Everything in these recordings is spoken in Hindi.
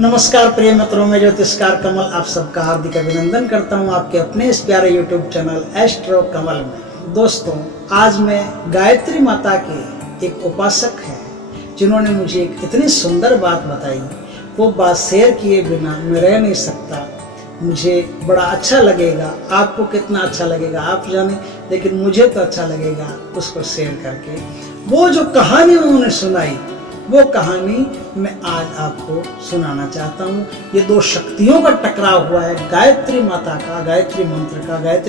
नमस्कार प्रिय मित्रों, मैं ज्योतिषकार कमल आप सबका हार्दिक अभिनंदन करता हूं आपके अपने इस प्यारे यूट्यूब चैनल एस्ट्रो कमल में। दोस्तों, आज मैं गायत्री माता के एक उपासक हैं जिन्होंने मुझे एक इतनी सुंदर बात बताई। वो बात शेयर किए बिना मैं रह नहीं सकता। मुझे बड़ा अच्छा लगेगा, आपको कितना अच्छा लगेगा आप जाने, लेकिन मुझे तो अच्छा लगेगा उसको शेयर करके। वो जो कहानी उन्होंने सुनाई, वो कहानी मैं आज आपको सुनाना चाहता हूँ। ये दो शक्तियों का टकराव हुआ है, गायत्री माता का, गायत्री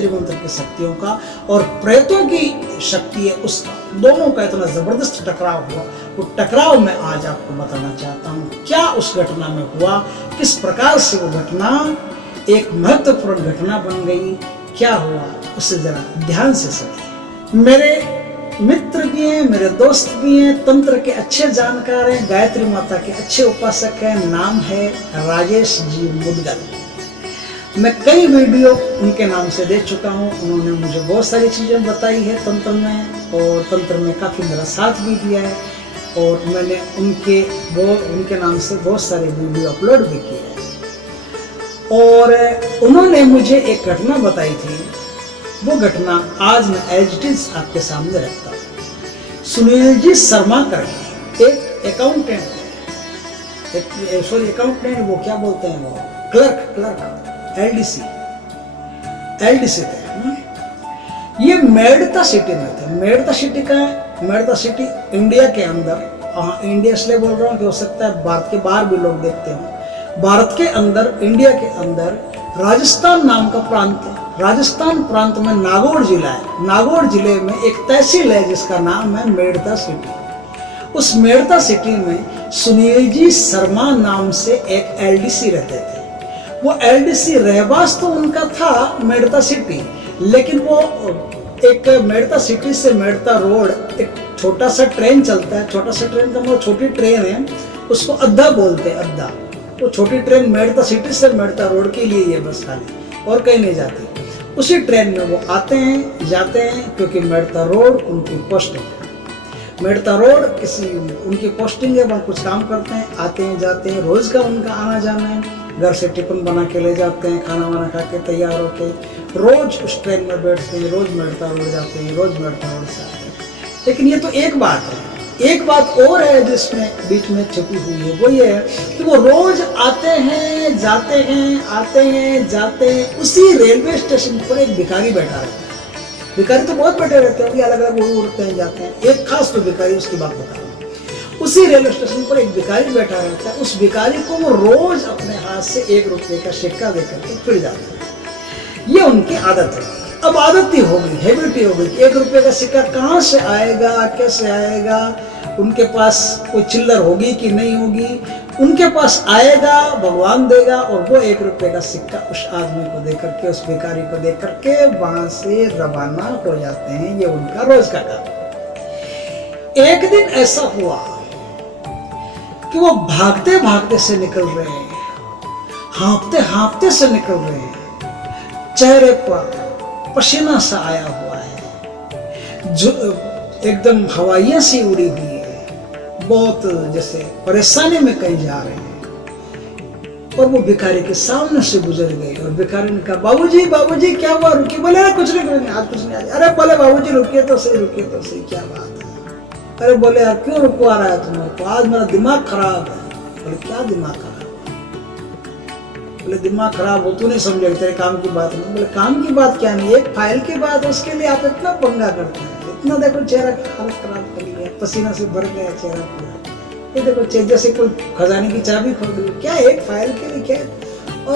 मंत्र की शक्तियों का और प्रेतों की शक्ति है उसका। दोनों का इतना जबरदस्त टकराव हुआ। वो टकराव मैं आज आपको बताना चाहता हूँ, क्या उस घटना में हुआ, किस प्रकार से वो घटना एक महत्वपूर्ण घटना बन गई, क्या हुआ, उसे जरा ध्यान से सुनिए। मेरे मित्र भी हैं, मेरे दोस्त भी हैं, तंत्र के अच्छे जानकार हैं, गायत्री माता के अच्छे उपासक हैं। नाम है राजेश जी मुदगल। मैं कई वीडियो उनके नाम से दे चुका हूं। उन्होंने मुझे बहुत सारी चीज़ें बताई है तंत्र में, और तंत्र में काफ़ी मेरा साथ भी दिया है, और मैंने उनके नाम से बहुत सारे वीडियो अपलोड भी किए हैं। और उन्होंने मुझे एक घटना बताई थी। वो घटना आज मैं एज इट इज आपके सामने रखता हूँ। सुनील जी शर्मा करके एक अकाउंटेंट, वो क्या बोलते हैं, वो क्लर्क एलडीसी थे। ये मेड़ता सिटी में थे। मेड़ता सिटी का है, मेड़ता सिटी इंडिया के अंदर, हाँ इंडिया इसलिए बोल रहा हूँ कि हो सकता है भारत के बाहर भी लोग देखते हो। भारत के अंदर, इंडिया के अंदर राजस्थान नाम का प्रांत है। राजस्थान प्रांत में नागौर जिला है। नागौर जिले में एक तहसील है जिसका नाम है मेड़ता सिटी। उस मेड़ता सिटी में सुनील जी शर्मा नाम से एक एलडीसी रहते थे। वो एलडीसी रहवास तो उनका था मेड़ता सिटी, लेकिन वो एक मेड़ता सिटी से मेड़ता रोड एक छोटा सा ट्रेन चलता है। छोटा सा ट्रेन का मतलब छोटी ट्रेन है, उसको अद्धा बोलते हैं, अद्धा। वो छोटी ट्रेन मेड़ता सिटी से मेड़ता रोड के लिए ये बस खाली, और कहीं नहीं जाती। उसी ट्रेन में वो आते हैं जाते हैं, क्योंकि मेड़ता रोड उनकी पोस्टिंग है। मेड़ता रोड उनकी पोस्टिंग है, वहाँ कुछ काम करते हैं, आते हैं जाते हैं, रोज का उनका आना जाना है। घर से टिफिन बना के ले जाते हैं, खाना वाना खा के तैयार होके रोज उस ट्रेन में बैठते हैं, रोज मेड़ता रोड जाते हैं, रोज मेड़ता रोड से आते हैं। लेकिन ये तो एक बात है। एक बात और है जिसमें बीच में छुपी हुई है, वो ये है कि वो रोज आते हैं जाते हैं, आते हैं जाते हैं। उसी रेलवे स्टेशन पर एक भिखारी बैठा रहता है। भिखारी तो बहुत बैठे रहते हैं, अलग अलग उड़ते हैं जाते हैं। एक खास तो भिखारी, उसकी बात बता रहा हूँ। उसी रेलवे स्टेशन पर एक भिखारी बैठा रहता है। उस भिखारी को वो रोज अपने हाथ से 1 रुपये का सिक्का देकर के फिर जाता है। ये उनकी आदत है। अब आदत ही हो गई, हैबिट ही हो गई। 1 रुपये का सिक्का कहाँ से आएगा, कैसे आएगा, उनके पास कोई चिल्लर होगी कि नहीं होगी, उनके पास आएगा, भगवान देगा। और वो 1 रुपये का सिक्का उस आदमी को दे करके, उस भिखारी को दे करके वहां से रवाना हो जाते हैं। ये उनका रोज का काम। एक दिन ऐसा हुआ कि वो भागते भागते से निकल रहे हैं, हाँफते हाँफते से निकल रहे हैं। चेहरे पर पसीना सा आया हुआ है, जो एकदम हवाइयां सी उड़ी हुई है, बहुत जैसे परेशानी में कहीं जा रहे हैं। और वो भिखारी के सामने से गुजर गए, और भिखारी ने कहा, बाबूजी बाबूजी क्या हुआ, रुकिए। बोले अरे कुछ नहीं, आज कुछ नहीं। अरे बोले बाबूजी रुकिए तो सही, रुकिए तो सही, क्या बात है। अरे बोले यार क्यों रुकवा रहा है तुम्हें, तो आज मेरा दिमाग खराब है। बोले क्या दिमाग खराब? बोले दिमाग खराब हो, तू नहीं समझेगा, तेरे काम की बात नहीं। बोले काम की बात क्या नहीं, एक फाइल की बात है, उसके लिए आप इतना पंगा करते हैं। इतना देखो चेहरा हालत खराब कर लिया, पसीना से भर गया चेहरा पूरा। ये देखो जैसे कोई खजाने की चाबी खोल दी। क्या एक फाइल के लिए क्या?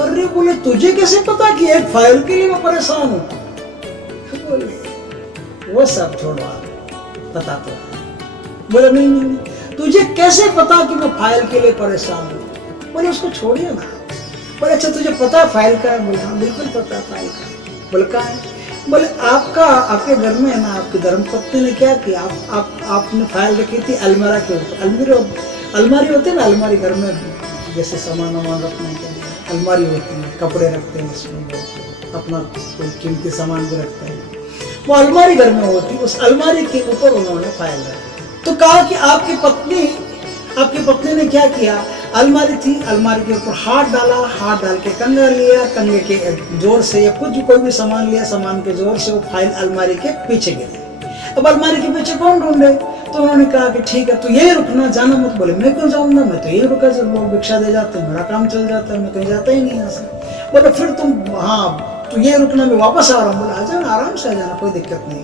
अरे बोले तुझे कैसे पता कि एक फाइल के लिए मैं परेशान हूँ? बोले वो सब छोड़ो, आप पता तो है। बोले नहीं, तुझे कैसे पता कि मैं फाइल के लिए परेशान हूँ? बोले उसको छोड़िए ना। बोले अच्छा तुझे पता है फाइल का है? बोले हाँ बिल्कुल पता है फाइल का। बोले कहाँ है? बोले आपके घर में है ना, आपकी धर्मपत्नी ने क्या किया, आपने फाइल रखी थी अलमारी के ऊपर। अलमारी होती है ना, अलमारी घर में जैसे सामान रखने के लिए अलमारी होती है, कपड़े रखते हैं उसमें, अपना कोई कीमती सामान भी रखते हैं। वो अलमारी घर में होती, उस अलमारी के ऊपर उन्होंने फाइल रखी। तो कहा कि आपकी पत्नी ने क्या किया, अलमारी थी, अलमारी के ऊपर हाथ डाला, हाथ डाल के कंघा लिया, कंघे के जोर से या कुछ कोई भी सामान लिया, सामान के जोर से वो फाइल अलमारी के पीछे गिरी। अब अलमारी के पीछे कौन ढूंढे? तो उन्होंने कहा कि ठीक है, तो यही रुकना, जाना मत। बोले मैं क्यों जाऊंगा, मैं तो यही रुका, जब लोग भिक्षा दे जाते हैं, मेरा काम चल जाता है, मैं कहीं जाता ही नहीं यहाँ से। बोले फिर तुम, हाँ तो ये रुकना, मैं वापस आ रहा हूँ। बोला आ जाना, आराम से आ जाना, कोई दिक्कत नहीं।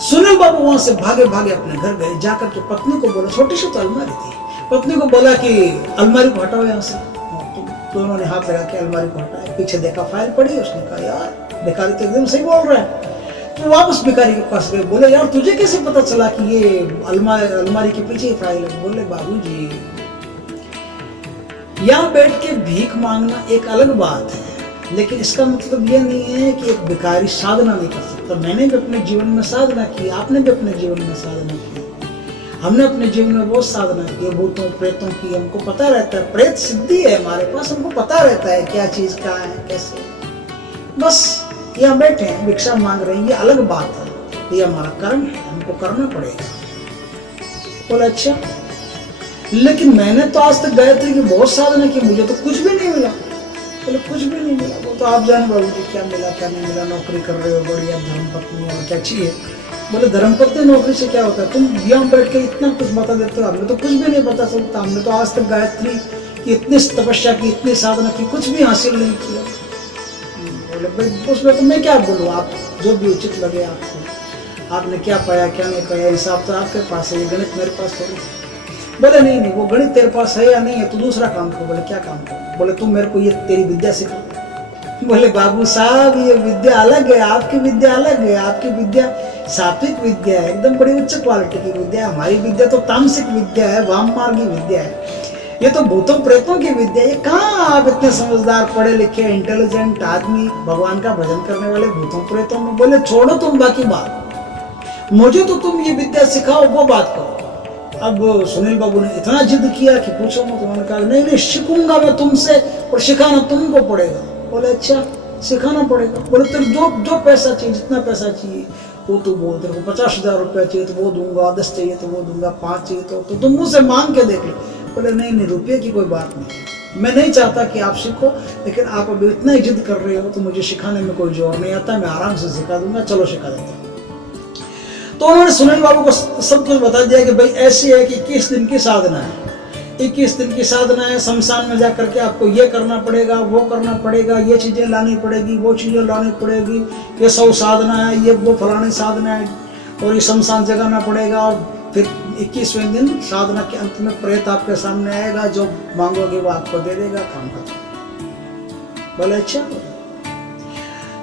सुनील बाबू वहां से भागे भागे अपने घर गए, जाकर के पत्नी को बोला, छोटी सी तो अलमारी थी, पत्नी को बोला कि अलमारी को हटाओ यहाँ से। तो उन्होंने हाथ लगा के अलमारी को हटाया, पीछे देखा फाइल पड़ी। उसने कहा यार भिखारी तो एकदम सही बोल रहा है। तो वापस भिखारी के पास गए, बोले यार तुझे कैसे पता चला कि ये अलमारी के पीछे फाइल है? बोले बाबूजी, यहाँ बैठ के भीख मांगना एक अलग बात है, लेकिन इसका मतलब यह नहीं है कि एक भिखारी साधना नहीं कर सकता। मैंने भी अपने जीवन में साधना की, आपने भी अपने जीवन में साधना की, हमने अपने जीवन में बहुत साधना की, भूतों प्रेतों की। हमको पता रहता है, प्रेत सिद्धि है हमारे पास, हमको पता रहता है क्या चीज कहाँ है, कैसे। बस यहाँ बैठे हैं, भिक्षा मांग रहे हैं, ये अलग बात है, ये हमारा कर्म है, हमको करना पड़ेगा। बोला अच्छा, लेकिन मैंने तो आज तक गायत्री की बहुत साधना की, मुझे तो कुछ भी नहीं मिला। बोले कुछ भी नहीं मिला? वो तो आप जाने बाबूजी क्या मिला क्या नहीं मिला, नौकरी कर रहे हो बढ़िया, धर्मपत्नी और क्या चाहिए। बोले धर्मपत्नी नौकरी से क्या होता है, तुम यहाँ बैठ के इतना कुछ बता देते हो, हमें तो कुछ भी नहीं पता चलता। हमने तो आज तक गायत्री की इतनी तपस्या की, इतनी साधना की, कुछ भी हासिल नहीं किया। बोले भाई उसमें तो मैं क्या बोलूँ, आप जो भी उचित लगे आपको, आपने क्या पाया क्या नहीं पाया, हिसाब तो आपके पास है, ये गणित मेरे पास थोड़ी। बोले नहीं नहीं, वो गणित तेरे पास है या नहीं है, तो दूसरा काम करो। बोले क्या काम करो? बोले तुम मेरे को ये तेरी विद्या सिखा। बोले बाबू साहब ये विद्या अलग है, आपकी विद्या अलग है। आपकी विद्या सात्विक विद्या है, एकदम बड़ी उच्च क्वालिटी की विद्या है। हमारी विद्या तो तामसिक विद्या है, वाममार्गी विद्या है, ये तो भूतों प्रेतों की विद्या है। कहाँ आप इतने समझदार पढ़े लिखे इंटेलिजेंट आदमी, भगवान का भजन करने वाले भूतों प्रेतों में। बोले छोड़ो तुम बाकी बात, मुझे तो तुम ये विद्या सिखाओ, वो बात करो। अब सुनील बाबू ने इतना जिद किया कि पूछो मत। उन्होंने कहा नहीं नहीं, सीखूंगा मैं तुमसे, और सिखाना तुमको पड़ेगा। बोले अच्छा सिखाना पड़ेगा। बोले तेरे जो पैसा चाहिए, जितना पैसा चाहिए वो तू बोल, तेरे को 50,000 रुपया चाहिए तो वो दूंगा, 10 चाहिए तो वो दूंगा, 5 चाहिए तो तुम मुझसे मांग के देख लो। बोले नहीं नहीं, रुपये की कोई बात नहीं, मैं नहीं चाहता कि आप सीखो, लेकिन आप अभी इतना ही जिद कर रहे हो तो मुझे सिखाने में कोई जोर नहीं आता, मैं आराम से सिखा दूंगा, चलो सिखा देता हूँ। तो उन्होंने सुनील बाबू को सब कुछ बता दिया कि भाई ऐसी है कि 21 दिन की साधना है, 21 दिन की साधना है। शमशान में जा करके आपको ये करना पड़ेगा, वो करना पड़ेगा, ये चीज़ें लानी पड़ेगी, वो चीज़ें लानी पड़ेगी, ये 100 साधना है, ये वो फलानी साधना है, और ये शमशान जगाना पड़ेगा। और फिर 21वें दिन साधना के अंत में प्रेत आपके सामने आएगा, जो मांगोगे वो आपको दे देगा, काम खत्म। बोले अच्छा।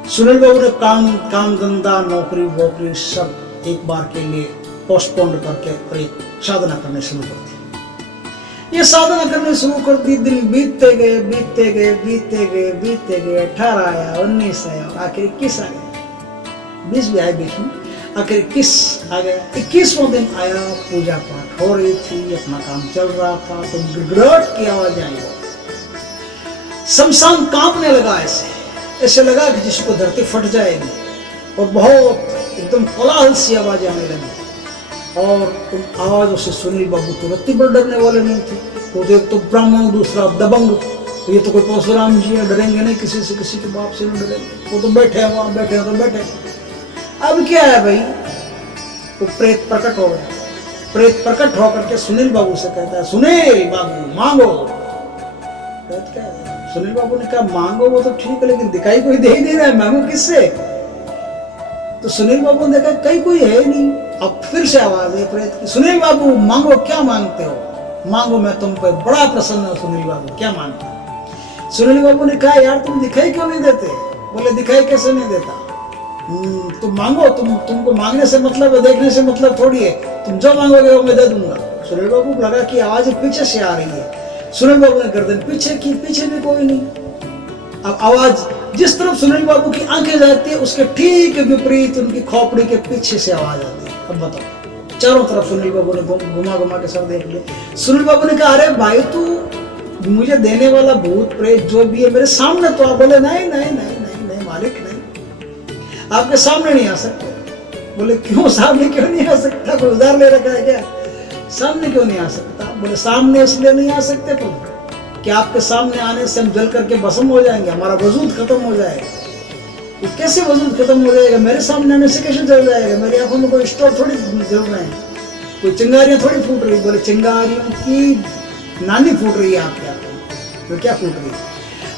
सुनील बाबू ने काम धंधा नौकरी वोकरी सब एक बार के लिए पोस्टपोन करके और एक साधना करने शुरू कर दी। ये साधना करने शुरू कर दी, दिन बीतते गए बीतते गए बीतते गए बीतते गए। 18 आया, 19 आया, आखिर 21 आ गया, 20 भी आए बीच में, आखिर 21 आ गया। 21वां दिन आया, पूजा पाठ हो रही थी, अपना काम चल रहा था, तो गिड़गिड़ाहट की आवाज आई। शमशान कांपने लगा, ऐसे लगा कि जिसको धरती फट जाएगी, और बहुत एकदम कोलाहल सी आवाज आने लगी। और उन आवाजों से सुनील बाबू तुरंत ही डरने वाले नहीं थे। वो तो एक तो ब्राह्मण, दूसरा दबंग, तो ये तो कोई परशुराम जी है, डरेंगे नहीं किसी से, किसी के बाप से नहीं डरेंगे। वो तो बैठे हैं वहां, बैठे हैं तो बैठे। अब क्या है भाई, तो प्रेत प्रकट हो गया। प्रेत प्रकट होकर के सुनील बाबू से कहता है, सुनील बाबू मांगो। प्रेत क्या है? सुनील बाबू ने कहा मांगो वो तो ठीक है, लेकिन दिखाई कोई दे ही नहीं रहा है, मांगो किससे? तो सुनील बाबू ने देखा कहीं कोई है नहीं। अब फिर से आवाज है प्रेत की, सुनील बाबू मांगो, क्या मांगते हो? मांगो, मैं तुम पे बड़ा प्रसन्न हूं। सुनील बाबू क्या मांगते हो? सुनील बाबू ने कहा यार तुम दिखाई क्यों नहीं देते? बोले दिखाई कैसे नहीं देता? तुम मांगो, तुमको मांगने से मतलब है, देखने से मतलब थोड़ी है, तुम जो मांगोगे वो मैं दे दूंगा। सुनील बाबू को लगा कि आवाज पीछे से आ रही है। सुनील बाबू ने गर्दन पीछे की, पीछे भी कोई नहीं। अब आवाज जिस तरफ सुनील बाबू की आंखें जाती है उसके ठीक विपरीत उनकी खोपड़ी के पीछे से आवाज आती है। अब बताओ, चारों तरफ सुनील बाबू ने घुमा घुमा के सर देख लिया। सुनील बाबू ने कहा अरे भाई तू मुझे देने वाला भूत प्रेत जो भी है मेरे सामने तो आ। बोले नहीं नहीं नहीं नहीं नहीं मालिक नहीं, आपके सामने नहीं आ सकते। बोले क्यों सामने क्यों नहीं आ सकता? कोई उधार ले रखा है क्या? सामने क्यों नहीं आ सकता? बोले सामने इसलिए नहीं आ सकते तुम कि आपके सामने आने से हम जल करके भस्म हो जाएंगे, हमारा वजूद खत्म हो जाएगा। ये कैसे वजूद खत्म हो जाएगा? मेरे सामने आने से कैसे जल जाएगा? मेरी आंखों में कोई स्टोर थोड़ी जल रहे हैं, कोई चिंगारियां थोड़ी फूट रही। बोले चिंगारियों की नानी फूट रही है आपके आंखों में, तो क्या फूट रही है?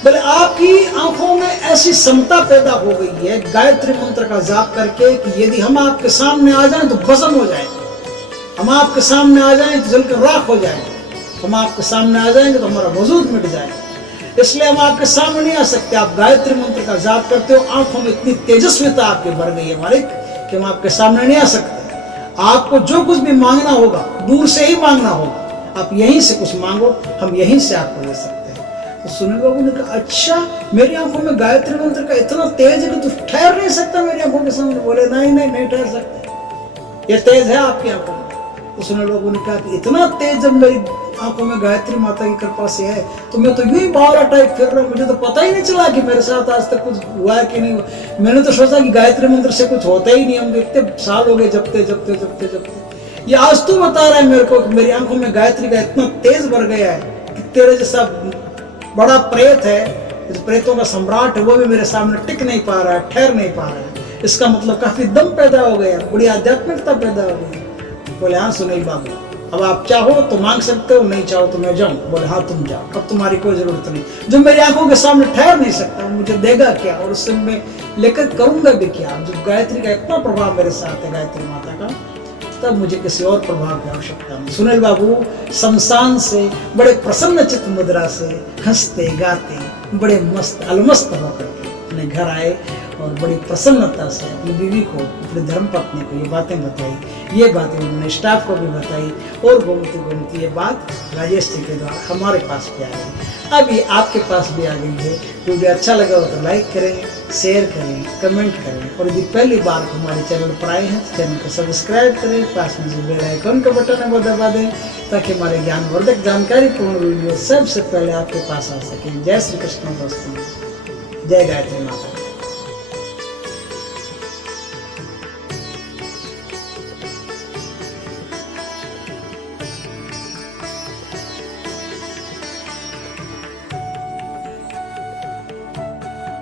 बोले आपकी आंखों में ऐसी समता पैदा हो गई है गायत्री मंत्र का जाप करके कि यदि हम आपके सामने आ जाएं तो भस्म हो जाए, हम आपके सामने आ जाएं तो जलकर राख हो जाए, हम आपके सामने आ जाएंगे तो हमारा वजूद मिट जाएगा। इसलिए हम आपके सामने नहीं आ सकते। आप गायत्री मंत्र का जाप करते हो, आंखों में इतनी तेजस्विता आपके भर गई है मालिक कि हम आपके सामने नहीं आ सकते। आपको जो कुछ भी मांगना होगा दूर से ही मांगना होगा, आप यहीं से कुछ मांगो, हम यहीं से आपको दे सकते हैं। तो सुनील बाबू ने कहा अच्छा मेरी आंखों में गायत्री मंत्र का इतना तेज है कि तू ठहर नहीं सकता मेरी आंखों के सामने? बोले नहीं ठहर सकते, ये तेज है आपकी आंखों में। तो सुनील बाबू ने कहा कि इतना तेज जब मेरी आंखों में गायत्री माता की कृपा से है तो मैं तो यूं ही बावला टाइप फिर रहा हूँ, मुझे तो पता ही नहीं चला कि मेरे साथ आज तक कुछ हुआ है कि नहीं हुआ। मैंने तो सोचा कि गायत्री मंत्र से कुछ होता ही नहीं, हम इतने साल हो गए जपते। ये आज तू बता रहा है मेरे को कि मेरी आंखों में गायत्री का इतना तेज भर गया है कि तेरे जैसा बड़ा प्रेत है, प्रेतों का सम्राट है, वो भी मेरे सामने टिक नहीं पा रहा है, ठहर नहीं पा रहा है। इसका मतलब काफी दम पैदा हो गया, बड़ी आध्यात्मिकता पैदा हो गई। बोले हाँ सुनील बाबू, अब आप चाहो तो मांग सकते हो, नहीं चाहो तो मैं जाऊं। बोले हाँ तुम जाओ, अब तुम्हारी कोई जरूरत नहीं। जो मेरी आंखों के सामने ठहर नहीं सकता मुझे देगा क्या और उससे मैं लेकर करूंगा भी क्या? जब गायत्री का इतना प्रभाव मेरे साथ है, गायत्री माता का, तब मुझे किसी और प्रभाव की आवश्यकता नहीं। सुनील बाबू शमशान से बड़े प्रसन्न चित्त मुद्रा से हंसते गाते बड़े मस्त अलमस्त होकर अपने घर आए और बड़ी प्रसन्नता से अपनी बीवी को, अपनी धर्मपत्नी को ये बातें बताई। ये बातें उन्होंने स्टाफ को भी बताई और घूमती ये बात राजेश जी के द्वारा हमारे पास भी आ गई। अब ये आपके पास भी आ गई है। वीडियो अच्छा लगा हो तो लाइक करें, शेयर करें, कमेंट करें और यदि पहली बार हमारे चैनल पर आए हैं तो चैनल को सब्सक्राइब करें, पास में जो बेल आइकन का बटन है वो दबा दें ताकि हमारे ज्ञानवर्धक जानकारी पूर्ण वीडियो सबसे पहले आपके पास आ सके। जय श्री कृष्ण दोस्तों, जय गायत्री माता।